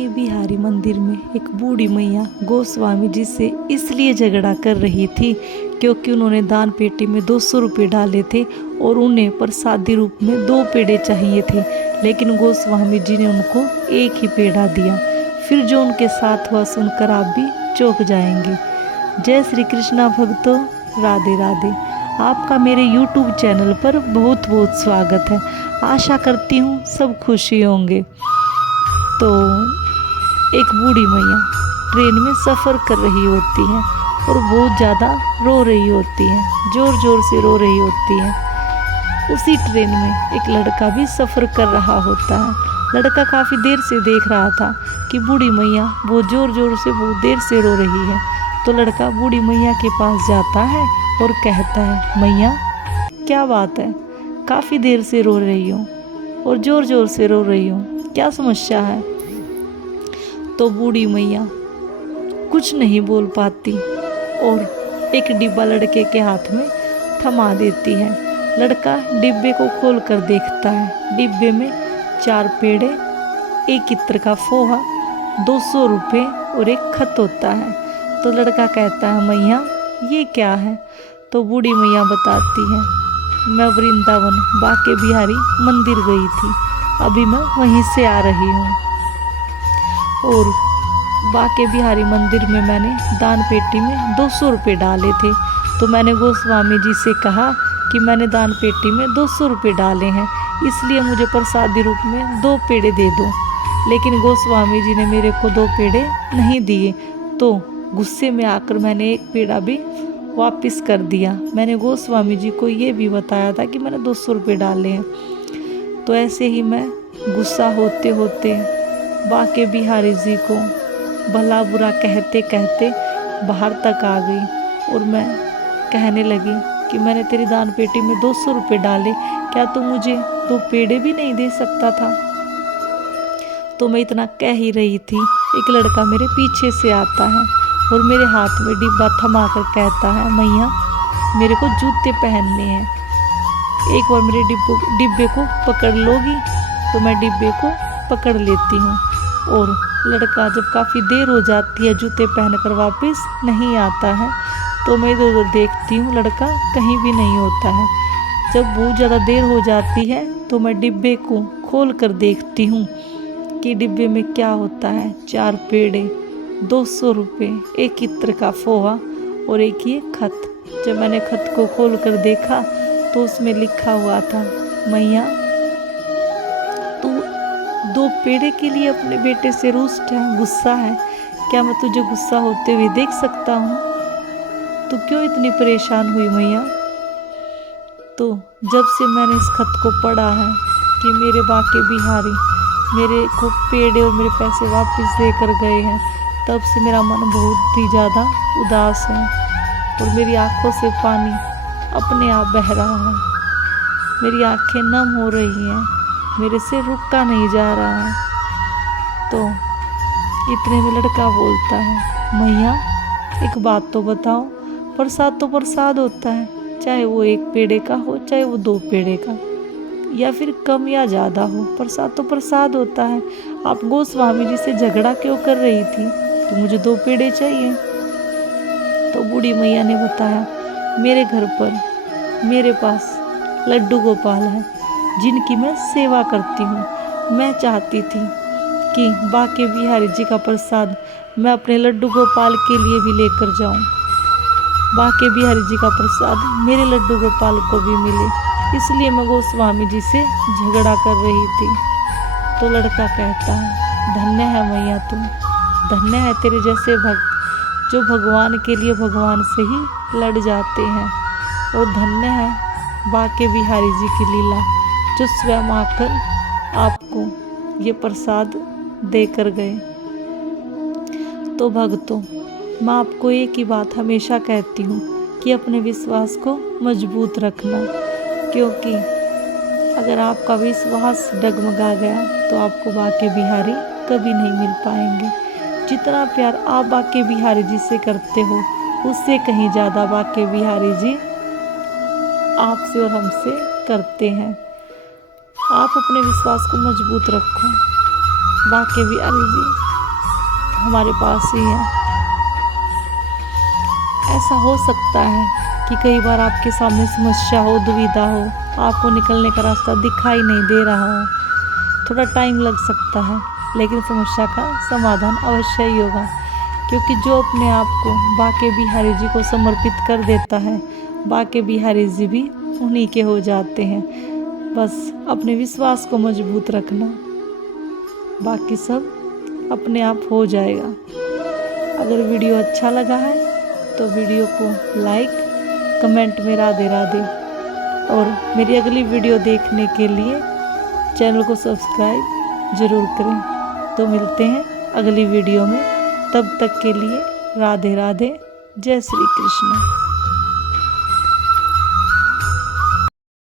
बांके बिहारी मंदिर में एक बूढ़ी मैया गोस्वामी जी से इसलिए झगड़ा कर रही थी क्योंकि उन्होंने दान पेटी में 200 रुपये डाले थे और उन्हें प्रसादी रूप में 2 पेड़े चाहिए थे, लेकिन गोस्वामी जी ने उनको एक ही पेड़ा दिया। फिर जो उनके साथ हुआ सुनकर आप भी चौंक जाएंगे। जय श्री कृष्णा भक्तों, राधे राधे। आपका मेरे YouTube चैनल पर बहुत बहुत स्वागत है। आशा करती हूँ सब खुशी होंगे। तो एक बूढ़ी मैया ट्रेन में सफ़र कर रही होती हैं और बहुत ज़्यादा रो रही होती हैं, ज़ोर ज़ोर से रो रही होती हैं। उसी ट्रेन में एक लड़का भी सफ़र कर रहा होता है। लड़का काफ़ी देर से देख रहा था कि बूढ़ी मैया बहुत ज़ोर ज़ोर से बहुत देर से रो रही है। तो लड़का बूढ़ी मैया के पास जाता है और कहता है, मैया क्या बात है, काफ़ी देर से रो रही हूँ और ज़ोर ज़ोर से रो रही हूँ, क्या समस्या है। तो बूढ़ी मैया कुछ नहीं बोल पाती और एक डिब्बा लड़के के हाथ में थमा देती है। लड़का डिब्बे को खोल कर देखता है। डिब्बे में 4 पेड़े, 1 इत्र का फोहा, 200 रुपये और एक खत होता है। तो लड़का कहता है, मैया ये क्या है। तो बूढ़ी मैया बताती है, मैं वृंदावन बांके बिहारी मंदिर गई थी, अभी मैं वहीं से आ रही हूँ और बांके बिहारी मंदिर में मैंने दान पेटी में 200 रुपये डाले थे। तो मैंने गोस्वामी जी से कहा कि मैंने दान पेटी में 200 रुपये डाले हैं, इसलिए मुझे प्रसादी रूप में 2 पेड़े दे दो। लेकिन गोस्वामी जी ने मेरे को 2 पेड़े नहीं दिए। तो गुस्से में आकर मैंने 1 पेड़ा भी वापस कर दिया। मैंने गोस्वामी जी को ये भी बताया था कि मैंने 200 रुपये डाले हैं। तो ऐसे ही मैं गुस्सा होते होते बांके बिहारी जी को भला बुरा कहते कहते बाहर तक आ गई और मैं कहने लगी कि मैंने तेरी दान पेटी में 200 रुपये डाले, क्या तू मुझे 2 पेड़े भी नहीं दे सकता था। तो मैं इतना कह ही रही थी, एक लड़का मेरे पीछे से आता है और मेरे हाथ में डिब्बा थमा कर कहता है, मैया मेरे को जूते पहनने हैं, एक बार मेरे डिब्बे को पकड़ लोगी। तो मैं डिब्बे को पकड़ लेती हूँ और लड़का जब काफ़ी देर हो जाती है जूते पहनकर वापस नहीं आता है, तो मैं इधर उधर देखती हूँ, लड़का कहीं भी नहीं होता है। जब बहुत ज़्यादा देर हो जाती है तो मैं डिब्बे को खोल कर देखती हूँ कि डिब्बे में क्या होता है। 4 पेड़े, 200 रुपये, 1 इत्र का फोहा और एक ये खत। जब मैंने खत को खोल कर देखा तो उसमें लिखा हुआ था, मैया तू 2 पेड़े के लिए अपने बेटे से रुष्ट है, गुस्सा है, क्या मैं तुझे गुस्सा होते हुए देख सकता हूँ। तू क्यों इतनी परेशान हुई मैया। तो जब से मैंने इस खत को पढ़ा है कि मेरे बांके बिहारी मेरे को पेड़े और मेरे पैसे वापस देकर गए हैं, तब से मेरा मन बहुत ही ज़्यादा उदास है और मेरी आंखों से पानी अपने आप बह रहा है। मेरी आंखें नम हो रही हैं, मेरे से रुका नहीं जा रहा है। तो इतने में लड़का बोलता है, मैया एक बात तो बताओ, प्रसाद तो प्रसाद होता है, चाहे वो 1 पेड़े का हो चाहे वो 2 पेड़े का, या फिर कम या ज़्यादा हो, प्रसाद तो प्रसाद होता है। आप गोस्वामी जी से झगड़ा क्यों कर रही थी, तो मुझे 2 पेड़े चाहिए। तो बूढ़ी मैया ने बताया, मेरे घर पर मेरे पास लड्डू गोपाल है जिनकी मैं सेवा करती हूँ। मैं चाहती थी कि बांके बिहारी जी का प्रसाद मैं अपने लड्डू गोपाल के लिए भी लेकर जाऊँ, बांके बिहारी जी का प्रसाद मेरे लड्डू गोपाल को भी मिले, इसलिए मैं गोस्वामी जी से झगड़ा कर रही थी। तो लड़का कहता है, धन्य है मैया तुम, धन्य है तेरे जैसे भक्त जो भगवान के लिए भगवान से ही लड़ जाते हैं, और धन्य है बांके बिहारी जी की लीला जो स्वयं आकर आपको ये प्रसाद देकर गए। तो भक्तों, मैं आपको एक ही बात हमेशा कहती हूँ कि अपने विश्वास को मजबूत रखना, क्योंकि अगर आपका विश्वास डगमगा गया तो आपको बांके बिहारी कभी नहीं मिल पाएंगे। जितना प्यार आप बांके बिहारी जी से करते हो, उससे कहीं ज़्यादा बांके बिहारी जी आपसे और हमसे करते हैं। आप अपने विश्वास को मजबूत रखो। बांके बिहारी जी हमारे पास ही है। ऐसा हो सकता है कि कई बार आपके सामने समस्या हो, दुविधा हो, आपको निकलने का रास्ता दिखाई नहीं दे रहा हो, थोड़ा टाइम लग सकता है, लेकिन समस्या का समाधान अवश्य ही होगा। क्योंकि जो अपने आप को बाके बिहारी जी को समर्पित कर देता है, बाके बिहारी जी भी उन्हीं के हो जाते हैं। बस अपने विश्वास को मजबूत रखना, बाकी सब अपने आप हो जाएगा। अगर वीडियो अच्छा लगा है तो वीडियो को लाइक, कमेंट में राधे राधे, और मेरी अगली वीडियो देखने के लिए चैनल को सब्सक्राइब ज़रूर करें। तो मिलते हैं अगली वीडियो में, तब तक के लिए राधे राधे, जय श्री कृष्ण।